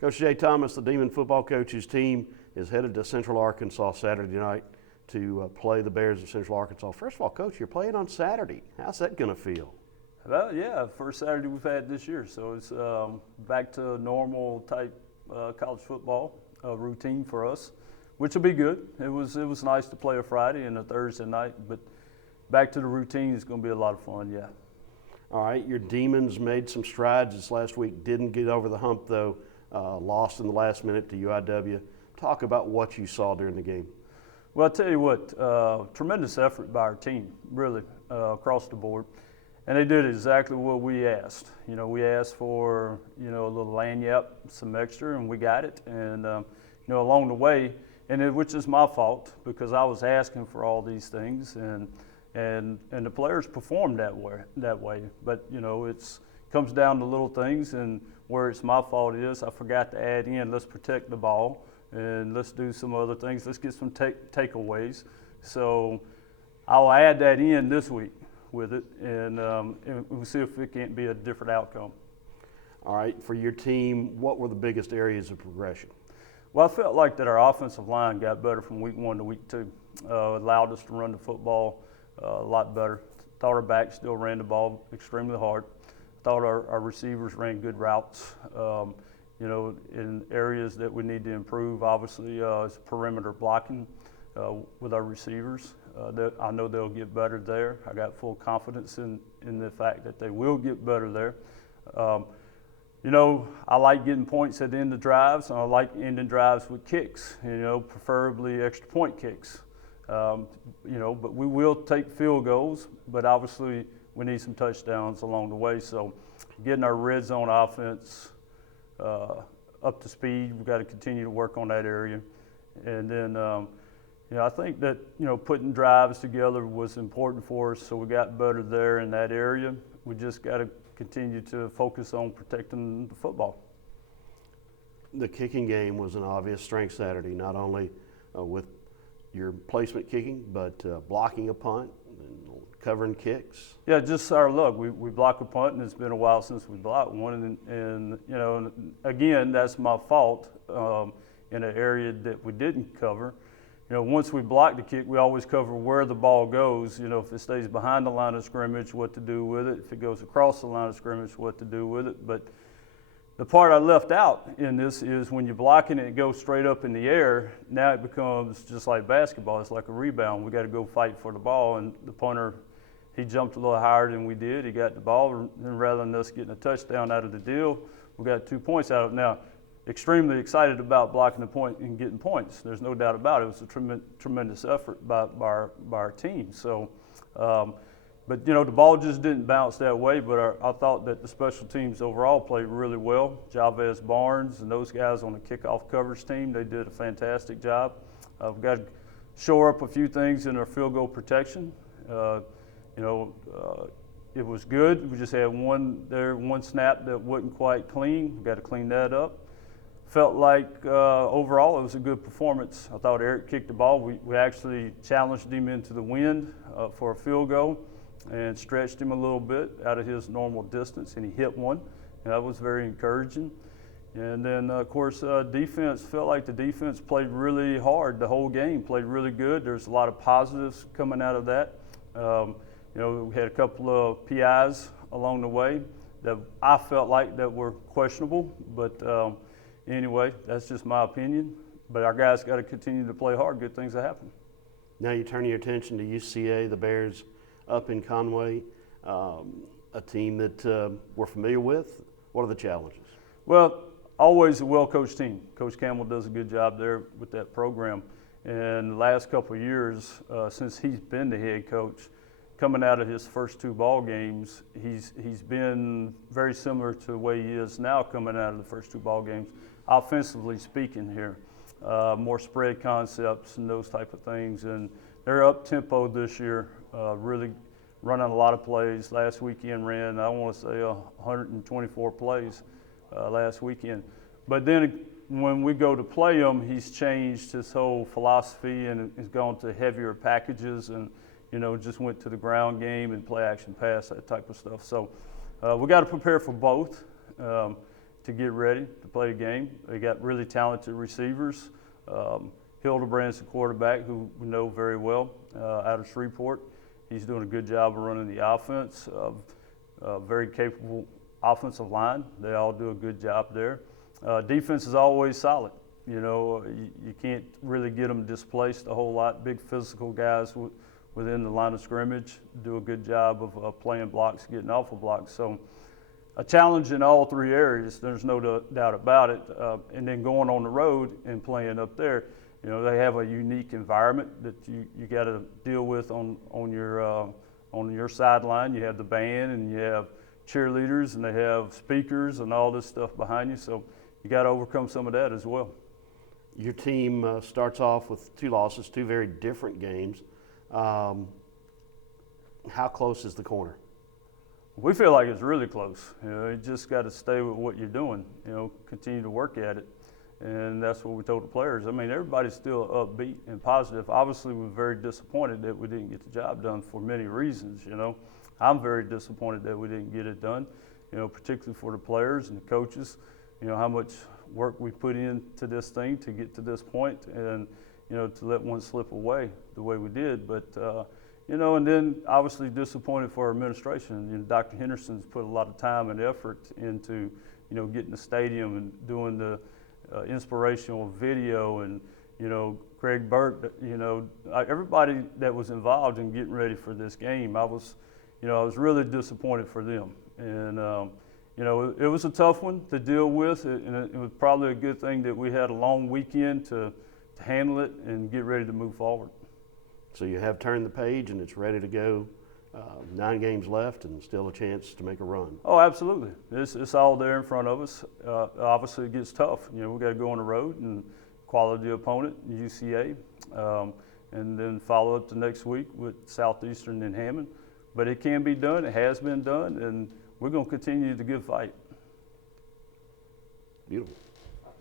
Coach Jay Thomas, the Demon football coach's team, is headed to Central Arkansas Saturday night to play the Bears of Central Arkansas. First of all, Coach, you're playing on Saturday. How's that going to feel? Well, yeah, first Saturday we've had this year, so it's back to normal type college football routine for us, which will be good. It was nice to play a Friday and a Thursday night, but back to the routine is going to be a lot of fun, yeah. All right, your Demons made some strides this last week, didn't get over the hump though, lost in the last minute to UIW. Talk about what you saw during the game. Well, I'll tell you what, tremendous effort by our team, really, across the board. And they did exactly what we asked. You know, we asked for, a little lanyap, some extra, and we got it. And, along the way, which is my fault because I was asking for all these things, and the players performed that way. But, it comes down to little things, and where it's my fault is I forgot to add in, let's protect the ball, and let's do some other things. Let's get some takeaways. So I'll add that in this week with it, and we'll see if it can't be a different outcome. All right, for your team, what were the biggest areas of progression? Well, I felt like that our offensive line got better from week 1 to week 2. It allowed us to run the football a lot better. Thought our backs still ran the ball extremely hard. Thought our receivers ran good routes. In areas that we need to improve, obviously, is perimeter blocking with our receivers. I know they'll get better there. I got full confidence in the fact that they will get better there. I like getting points at the end of drives, and I like ending drives with kicks, preferably extra point kicks. But we will take field goals, but obviously we need some touchdowns along the way. So getting our red zone offense up to speed, we've got to continue to work on that area. And then, I think that, putting drives together was important for us, so we got better there in that area. We just got to continue to focus on protecting the football. The kicking game was an obvious strength Saturday, not only with your placement kicking, but blocking a punt and covering kicks. Yeah, just our luck. We block a punt, and it's been a while since we blocked one. And again, that's my fault in an area that we didn't cover. Once we block the kick, we always cover where the ball goes. If it stays behind the line of scrimmage, what to do with it. If it goes across the line of scrimmage, what to do with it. But the part I left out in this is when you're blocking it goes straight up in the air, now it becomes just like basketball. It's like a rebound. We got to go fight for the ball, and the punter, he jumped a little higher than we did. He got the ball, and rather than us getting a touchdown out of the deal, we got 2 points out of it. Now, extremely excited about blocking the point and getting points. There's no doubt about it. It was a tremendous effort by our team. So, but the ball just didn't bounce that way. But I thought that the special teams overall played really well. Javez Barnes and those guys on the kickoff coverage team, they did a fantastic job. We've got to shore up a few things in our field goal protection. It was good. We just had one snap that wasn't quite clean. We've got to clean that up. Felt like overall it was a good performance. I thought Eric kicked the ball. We actually challenged him into the wind for a field goal and stretched him a little bit out of his normal distance, and he hit one. And that was very encouraging. And then, of course, defense, felt like the defense played really hard the whole game, played really good. There's a lot of positives coming out of that. We had a couple of PIs along the way that I felt like that were questionable, but anyway, that's just my opinion. But our guys got to continue to play hard. Good things will happen. Now you turn your attention to UCA, the Bears up in Conway, a team that we're familiar with. What are the challenges? Well, always a well-coached team. Coach Campbell does a good job there with that program. And the last couple of years, since he's been the head coach, coming out of his first 2 ball games, he's been very similar to the way he is now coming out of the first 2 ball games, offensively speaking here. More spread concepts and those type of things. And they're up-tempo this year, really running a lot of plays. Last weekend ran, I want to say, 124 plays last weekend. But then when we go to play him, he's changed his whole philosophy and has gone to heavier packages and just went to the ground game and play action pass, that type of stuff. So we got to prepare for both. to get ready to play the game. They got really talented receivers. Hildebrand's the quarterback, who we know very well out of Shreveport. He's doing a good job of running the offense. Very capable offensive line. They all do a good job there. Defense is always solid. You know, you can't really get them displaced a whole lot. Big physical guys within the line of scrimmage do a good job of playing blocks, getting off of blocks. So a challenge in all three areas, there's no doubt about it. And then going on the road and playing up there, you know, they have a unique environment that you got to deal with on your sideline. You have the band and you have cheerleaders and they have speakers and all this stuff behind you. So you got to overcome some of that as well. Your team starts off with 2 losses, 2 very different games. How close is the corner? We feel like it's really close. You know, you just got to stay with what you're doing. You know, continue to work at it. And that's what we told the players. I mean, everybody's still upbeat and positive. Obviously, we're very disappointed that we didn't get the job done for many reasons, you know. I'm very disappointed that we didn't get it done, you know, particularly for the players and the coaches, you know, how much work we put into this thing to get to this point and, you know, to let one slip away the way we did. But, you know, and then obviously disappointed for our administration. You know, Dr. Henderson's put a lot of time and effort into, you know, getting the stadium and doing the inspirational video, and you know, Craig Burt, you know, everybody that was involved in getting ready for this game, I was really disappointed for them. And you know, it was a tough one to deal with, and it was probably a good thing that we had a long weekend to handle it and get ready to move forward. So you have turned the page and it's ready to go. 9 games left and still a chance to make a run. Oh, absolutely. It's all there in front of us. Obviously, it gets tough. You know, we got to go on the road and quality opponent, UCA, and then follow up the next week with Southeastern and Hammond. But it can be done. It has been done, and we're going to continue to give fight. Beautiful.